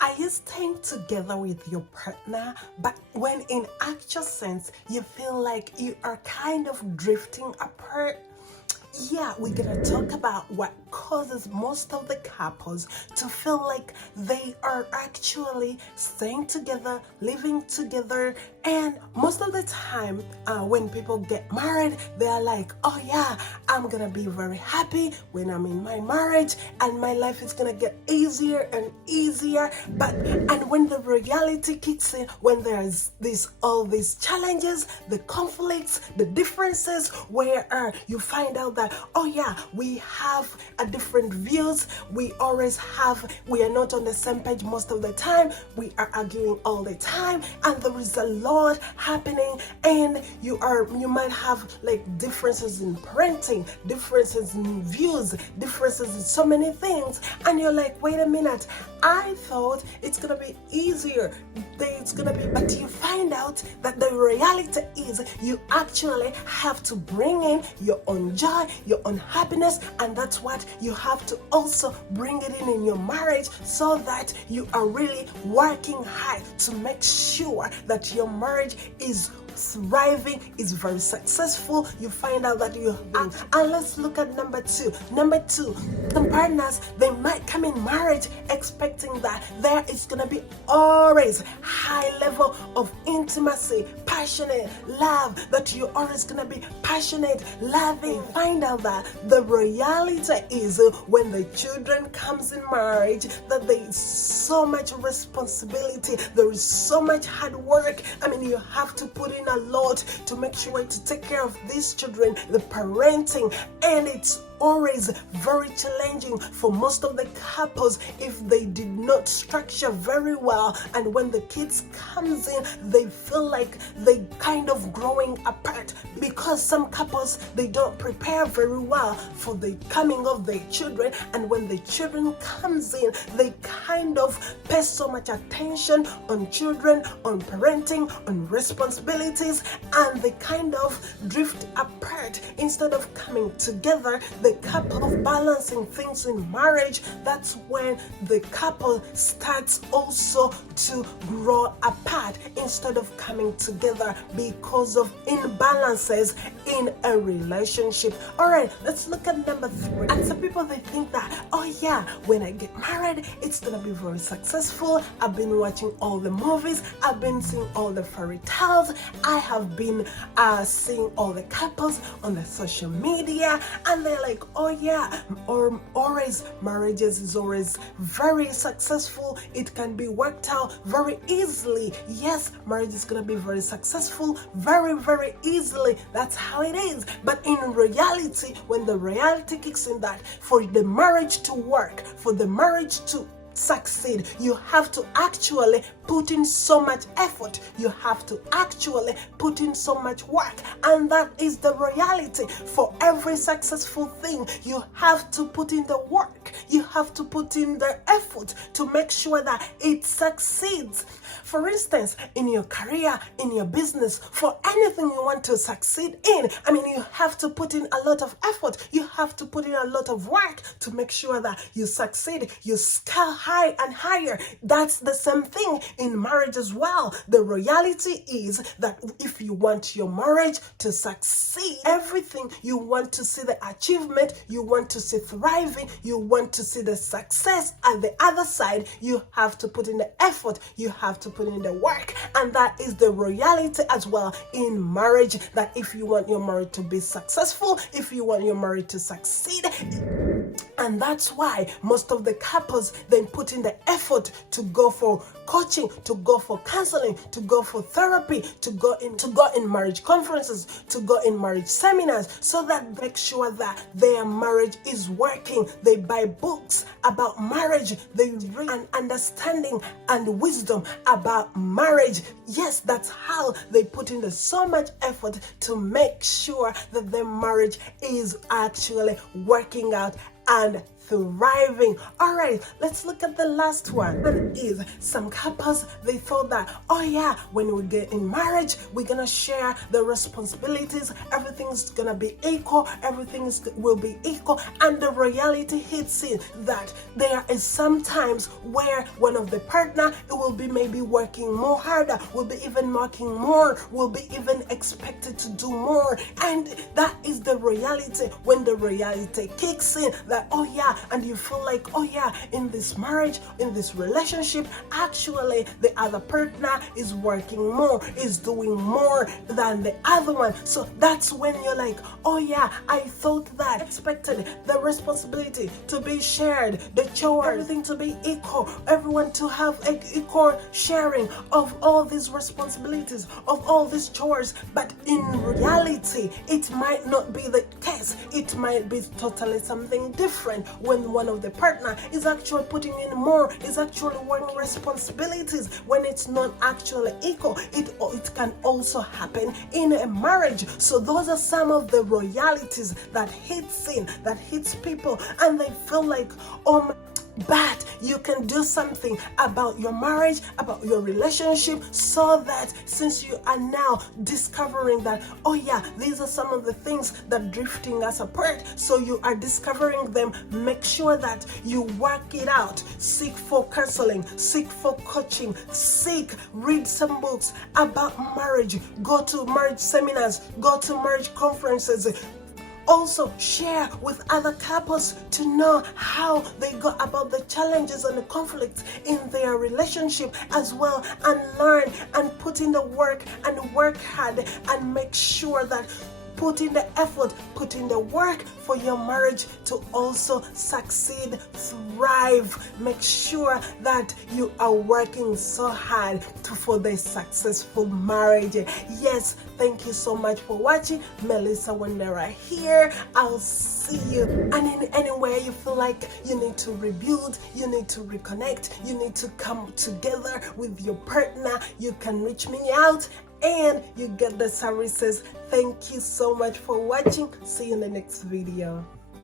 Are you staying together with your partner, but when in actual sense you feel like you are kind of drifting apart? Yeah, we're gonna talk about what causes most of the couples to feel like they are actually staying together, living together, and most of the time, when people get married, they are like, oh yeah, I'm gonna be very happy when I'm in my marriage, and my life is gonna get easier and easier. And when the reality kicks in, when there's all these challenges, the conflicts, the differences, where you find out that, oh yeah, we have a different views, we are not on the same page most of the time, we are arguing all the time, and there is a lot happening, and you might have like differences in parenting, differences in views, differences in so many things, and you're like, wait a minute, I thought it's gonna be easier, but you find out that the reality is you actually have to bring in your own joy, your own happiness, and that's what you have to also bring it in your marriage, so that you are really working hard to make sure that your marriage is thriving, is very successful. You find out that and let's look at number two. Some partners, they might come in marriage expecting that there is gonna be always high level of intimacy, passionate love, that you're always gonna be passionate, loving. Find out that the reality is when the children comes in marriage, that there is so much responsibility, there is so much hard work. I mean, you have to put in a lot to make sure to take care of these children, the parenting, and it's always very challenging for most of the couples if they did not structure very well, and when the kids comes in, they feel like they kind of growing apart, because some couples, they don't prepare very well for the coming of their children, and when the children comes in, they kind of pay so much attention on children, on parenting, on responsibilities, and they kind of drift apart instead of coming together. The couple of balancing things in marriage, that's when the couple starts also to grow apart instead of coming together because of imbalances in a relationship. All right, let's look at number three. And some people, they think that, oh yeah, when I get married, it's gonna be very successful. I've been watching all the movies, I've been seeing all the fairy tales, I have been seeing all the couples on the social media, and they're like, oh yeah, or always marriages is always very successful, it can be worked out very easily. Yes, marriage is gonna be very successful very, very easily. That's how it is. But in reality, when the reality kicks in, that for the marriage to work, for the marriage to succeed, you have to actually put in so much effort, you have to actually put in so much work, and that is the reality. For every successful thing, you have to put in the work, you have to put in the effort to make sure that it succeeds. For instance, in your career, in your business, for anything you want to succeed in, I mean, you have to put in a lot of effort, you have to put in a lot of work to make sure that you succeed, you scale high and higher. That's the same thing in marriage as well. The reality is that if you want your marriage to succeed, everything you want to see, the achievement, you want to see thriving, you want to see the success at the other side, you have to put in the effort, you have to put in the work. And that is the reality as well in marriage, that if you want your marriage to be successful, if you want your marriage to succeed, and that's why most of the couples then put in the effort to go for coaching, to go for counseling, to go for therapy, to go in marriage conferences, to go in marriage seminars, so that make sure that their marriage is working. They buy books about marriage, they read an understanding and wisdom about marriage. Yes, that's how they put in so much effort to make sure that their marriage is actually working out and thriving. All right, let's look at the last one. That is, some couples, they thought that, oh yeah, when we get in marriage, we're gonna share the responsibilities, everything's gonna be equal, everything will be equal, and the reality hits in that there is sometimes where one of the partner, it will be maybe working more harder, will be even working more, will be even expected to do more, and that is the reality. When the reality kicks in that, oh yeah, and you feel like, oh yeah, in this marriage, in this relationship, actually the other partner is working more, is doing more than the other one. So that's when you're like, oh yeah, I thought that, expected the responsibility to be shared, the chore, everything to be equal, everyone to have an equal sharing of all these responsibilities, of all these chores. But in reality, it might not be the case. It might be totally something different when one of the partner is actually putting in more, is actually working responsibilities, when it's not actually equal. It can also happen in a marriage. So those are some of the realities that hits people, and they feel like, oh my, but you can do something about your marriage, about your relationship, so that since you are now discovering that, oh yeah, these are some of the things that drifting us apart, so you are discovering them, make sure that you work it out. Seek for counseling, seek for coaching, read some books about marriage, go to marriage seminars, go to marriage conferences. Also share with other couples to know how they go about the challenges and the conflicts in their relationship as well, and learn and put in the work and work hard and make sure that put in the effort, put in the work for your marriage to also succeed, thrive. Make sure that you are working so hard for the successful marriage. Yes, thank you so much for watching. Melissa Wandera here. I'll see you. And in anywhere you feel like you need to rebuild, you need to reconnect, you need to come together with your partner, you can reach me out and you get the services. Thank you so much for watching. See you in the next video.